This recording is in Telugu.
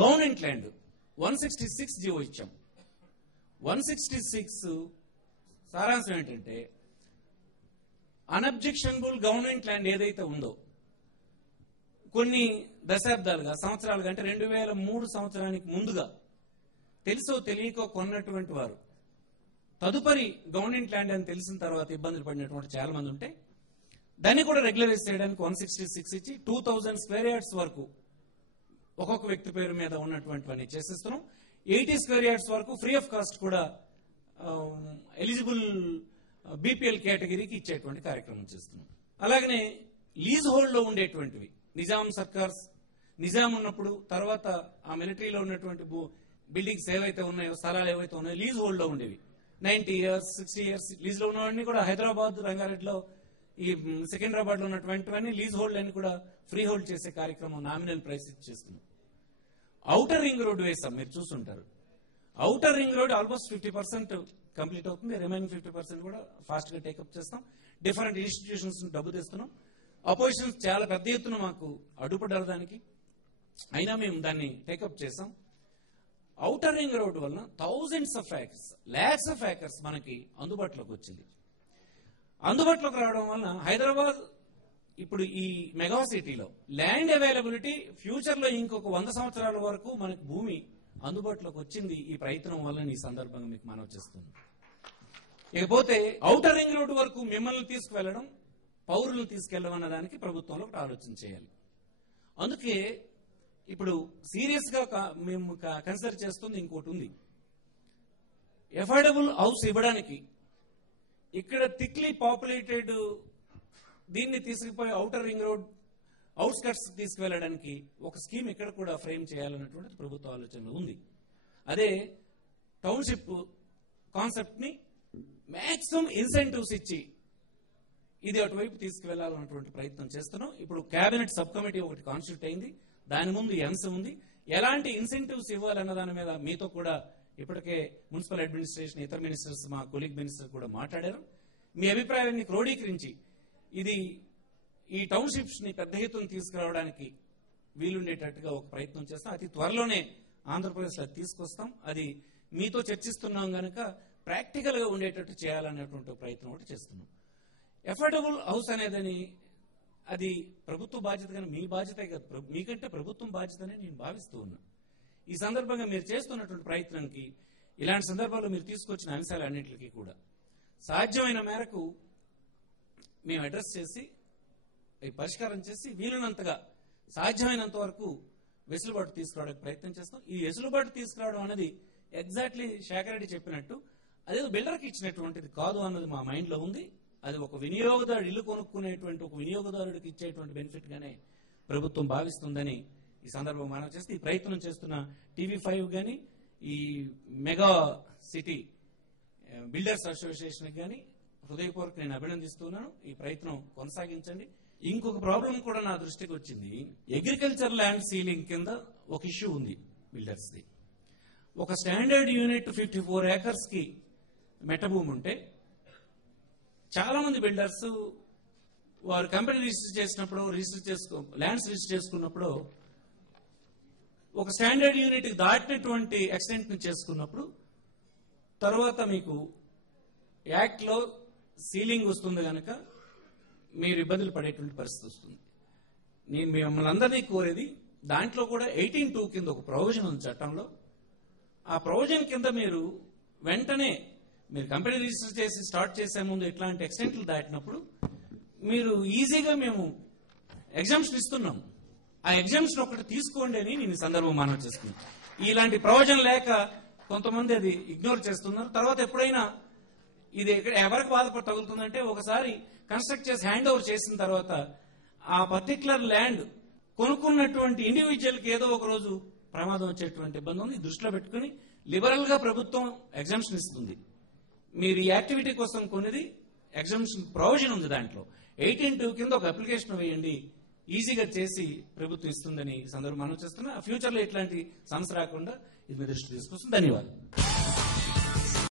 గవర్నమెంట్ ల్యాండ్ 166 జీవో ఇచ్చాం. 166 సారాంశం ఏంటంటే అన్అబ్జెక్షనబుల్ గవర్నమెంట్ ల్యాండ్ ఏదైతే ఉందో కొన్ని దశాబ్దాలుగా సంవత్సరాలుగా అంటే 2003 సంవత్సరానికి ముందుగా తెలుసో తెలియకో కొన్నటువంటి వారు తదుపరి గవర్నమెంట్ ల్యాండ్ అని తెలిసిన తర్వాత ఇబ్బందులు పడినటువంటి చాలా మంది ఉంటే దాన్ని కూడా రెగ్యులరైజ్ చేయడానికి 166 ఇచ్చి 2000 స్క్వేర్ యార్డ్స్ వరకు ఒక్కొక్క వ్యక్తి పేరు మీద ఉన్నటువంటివన్నీ చేసేస్తున్నాం. 80 స్క్వేర్ యార్డ్స్ వరకు ఫ్రీ ఆఫ్ కాస్ట్ కూడా ఎలిజిబుల్ బీపీఎల్ కేటగిరీకి ఇచ్చేటువంటి కార్యక్రమం చేస్తున్నాం. అలాగనే లీజ్ హోల్డ్ లో ఉండేటువంటివి నిజాం సర్కార్స్ నిజాం ఉన్నప్పుడు తర్వాత ఆ మిలిటరీలో ఉన్నటువంటి బిల్డింగ్స్ ఏవైతే ఉన్నాయో స్థలాలు ఏవైతే ఉన్నాయో లీజ్ హోల్డ్ లో ఉండేవి 90 years 60 years లీజ్ లో ఉన్నవన్నీ కూడా హైదరాబాద్ రంగారెడ్డిలో ఈ సికింద్రాబాద్ లో ఉన్నటువంటివన్నీ లీజ్ హోల్డ్ అని కూడా ఫ్రీ హోల్డ్ చేసే కార్యక్రమం నామినల్ ప్రైస్ చేస్తున్నాం. ఔటర్ రింగ్ రోడ్ వేసాం, మీరు చూస్తుంటారు. Outer ring road almost 50% complete అవుతుంది. రిమైనింగ్ 50% కూడా ఫాస్ట్ గా టేకప్ చేస్తాం. డిఫరెంట్ ఇన్స్టిట్యూషన్స్ డబ్బు తెస్తున్నాం. అపోజిషన్ చాలా పెద్ద ఎత్తున మాకు అడ్డుపడ్డారు దానికి, అయినా మేము దాన్ని టేకప్ చేసాం. ఔటర్ రింగ్ రోడ్ వలన thousands of acres lakhs of acres మనకి అందుబాటులోకి వచ్చింది. అందుబాటులోకి రావడం వలన హైదరాబాద్ ఇప్పుడు ఈ మెగా సిటీలో ల్యాండ్ అవైలబిలిటీ ఫ్యూచర్ లో ఇంకొక 100 సంవత్సరాల వరకు మనకు భూమి అందుబాటులోకి వచ్చింది ఈ ప్రయత్నం వల్ల. ఈ సందర్భంగా మీకు మనవి చేస్తుంది. ఇకపోతే ఔటర్ రింగ్ రోడ్ వరకు మిమ్మల్ని తీసుకువెళ్లడం పౌరులను తీసుకెళ్లడం అన్న దానికి ప్రభుత్వంలో ఒక ఆలోచన చేయాలి. అందుకే ఇప్పుడు సీరియస్ గా మేము కన్సిడర్ చేస్తుంది ఇంకోటి ఉంది. ఎఫోర్డబుల్ హౌస్ ఇవ్వడానికి ఇక్కడ థిక్లీ పాపులేటెడ్ దీన్ని తీసుకుపోయి ఔటర్ రింగ్ రోడ్ అవుట్స్కట్స్ తీసుకువెళ్లడానికి ఒక స్కీమ్ ఇక్కడ కూడా ఫ్రేమ్ చేయాలన్నటువంటి ప్రభుత్వ ఆలోచన ఉంది. అదే టౌన్షిప్ కాన్సెప్ట్ ని మాక్సిమం ఇన్సెంటివ్స్ ఇచ్చి ఇది అటువైపు తీసుకువెళ్లాలన్నటువంటి ప్రయత్నం చేస్తున్నాం. ఇప్పుడు కేబినెట్ సబ్ కమిటీ ఒకటి కాన్స్టిట్యూట్ అయింది. దాని ముందు ఈ అంశం ఉంది. ఎలాంటి ఇన్సెంటివ్స్ ఇవ్వాలన్న దాని మీద మీతో కూడా ఇప్పటికే మున్సిపల్ అడ్మినిస్ట్రేషన్ ఇతర మినిస్టర్స్ మా కొలీగ్ మినిస్టర్ కూడా మాట్లాడారు. మీ అభిప్రాయాన్ని క్రోడీకరించి ఇది ఈ టౌన్షిప్స్ ని పెద్ద ఎత్తున తీసుకురావడానికి వీలుండేటట్టుగా ఒక ప్రయత్నం చేస్తాం. అతి త్వరలోనే ఆంధ్రప్రదేశ్ లో తీసుకొస్తాం. అది మీతో చర్చిస్తున్నాం గనక ప్రాక్టికల్ గా ఉండేటట్టు చేయాలనేటువంటి ప్రయత్నం ఒకటి చేస్తున్నాం. ఎఫోర్డబుల్ హౌస్ అనేదని అది ప్రభుత్వ బాధ్యత కానీ మీ బాధ్యతే కదా, మీకంటే ప్రభుత్వం బాధ్యతనే నేను భావిస్తూ ఉన్నా. ఈ సందర్భంగా మీరు చేస్తున్నటువంటి ప్రయత్నానికి ఇలాంటి సందర్భాల్లో మీరు తీసుకొచ్చిన అంశాలన్నింటికి కూడా సాధ్యమైన మేరకు మేము అడ్రస్ చేసి పరిష్కారం చేసి వీలునంతగా సాధ్యమైనంత వరకు వెసులుబాటు తీసుకురావడానికి ప్రయత్నం చేస్తాం. ఈ వెసులుబాటు తీసుకురావడం అనేది ఎగ్జాక్ట్లీ శేఖర్ రెడ్డి చెప్పినట్టు అదేదో బిల్డర్కి ఇచ్చినటువంటిది కాదు అన్నది మా మైండ్ లో ఉంది. అది ఒక వినియోగదారుడు ఇల్లు కొనుక్కునేటువంటి ఒక వినియోగదారుడికి ఇచ్చేటువంటి బెనిఫిట్ గానే ప్రభుత్వం భావిస్తుందని ఈ సందర్భంగా మనం చేస్తే ఈ ప్రయత్నం చేస్తున్న TV5 గాని ఈ మెగా సిటీ బిల్డర్స్ అసోసియేషన్ గాని హృదయపూర్వక నేను అభినందిస్తున్నాను. ఈ ప్రయత్నం కొనసాగించండి. ఇంకొక ప్రాబ్లం కూడా నా దృష్టికి వచ్చింది. అగ్రికల్చర్ ల్యాండ్ సీలింగ్ కింద ఒక ఇష్యూ ఉంది బిల్డర్స్ ది. ఒక స్టాండర్డ్ యూనిట్ 54 acres కి మెట్టభూమి ఉంటే చాలా మంది బిల్డర్స్ వారు కంపెనీ రిజిస్టర్ చేసినప్పుడు ల్యాండ్స్ రిజిస్టర్ చేసుకున్నప్పుడు ఒక స్టాండర్డ్ యూనిట్ దాటినటువంటి ఎక్స్టెంట్ ని చేసుకున్నప్పుడు తర్వాత మీకు యాక్ట్ లో సీలింగ్ వస్తుంది కనుక మీరు ఇబ్బందులు పడేటువంటి పరిస్థితి వస్తుంది. నేను మిమ్మల్ని అందరినీ కోరేది దాంట్లో కూడా 18(2) కింద ఒక ప్రొవిజన్ ఉంది చట్టంలో. ఆ ప్రొవిజన్ కింద మీరు వెంటనే మీరు కంపెనీ రిజిస్టర్ చేసి స్టార్ట్ చేసే ముందు ఇట్లాంటి ఎక్స్టెంట్లు దాటినప్పుడు మీరు ఈజీగా మేము ఎగ్జామ్షన్ ఇస్తున్నాం. ఆ ఎగ్జామ్షన్ ఒకటి తీసుకోండి అని నేను ఈ సందర్భం మనవి చేసుకున్నాను. ఇలాంటి ప్రొవిజన్ లేక కొంతమంది అది ఇగ్నోర్ చేస్తున్నారు. తర్వాత ఎప్పుడైనా ఇది ఎవరికి బాధపడి తగులుతుందంటే ఒకసారి కన్స్ట్రక్ట్ చేసి హ్యాండ్ ఓవర్ చేసిన తర్వాత ఆ పర్టికులర్ ల్యాండ్ కొనుక్కున్నటువంటి ఇండివిజువల్ కి ఏదో ఒక రోజు ప్రమాదం వచ్చేటువంటి ఇబ్బంది ఉంది. దృష్టిలో పెట్టుకుని లిబరల్ గా ప్రభుత్వం ఎగ్జామ్షన్ ఇస్తుంది. మీరు ఈ యాక్టివిటీ కోసం కొనేది ఎగ్జామ్షన్ ప్రొవిజన్ ఉంది. దాంట్లో 18(2) కింద ఒక అప్లికేషన్ వేయండి, ఈజీగా చేసి ప్రభుత్వం ఇస్తుందని సందర్భం మనం చేస్తున్నా. ఫ్యూచర్ లో ఇట్లాంటి సమస్య రాకుండా ఇది మీ దృష్టి తీసుకొస్తుంది. ధన్యవాదాలు.